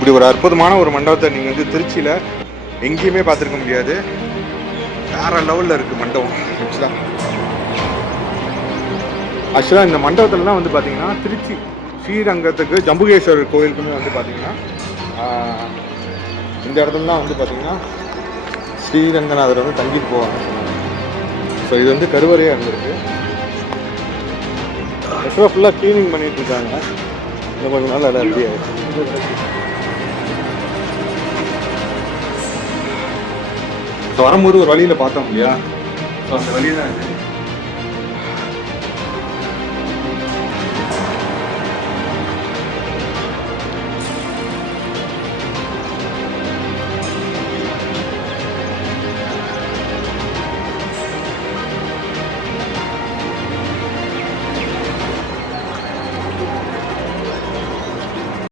இப்படி ஒரு அற்புதமான ஒரு மண்டபத்தை நீங்கள் வந்து திருச்சியில் எங்கேயுமே பார்த்துருக்க முடியாது. வேற லெவலில் இருக்குது மண்டபம். ஆக்சுவலாக இந்த மண்டபத்தில் தான் வந்து பார்த்தீங்கன்னா திருச்சி ஸ்ரீரங்கத்துக்கு ஜம்புகேஸ்வரர் கோயிலுக்குமே வந்து பார்த்தீங்கன்னா இந்த இடத்துல தான் வந்து பார்த்தீங்கன்னா ஸ்ரீரங்கநாதர் வந்து தங்கிட்டு போவாங்க சொன்னாங்க. ஸோ இது வந்து கருவறையாக இருந்திருக்கு. ஆக்சுவலாக ஃபுல்லாக க்ளீனிங் பண்ணிட்டு இருக்காங்க. இன்னும் கொஞ்சம் நாள் அதை ரெடி ஆகிடுச்சு. ஸோ வரும்போது ஒரு வழியில் பார்த்தோம் இல்லையா? ஸோ அந்த வழியில் தான்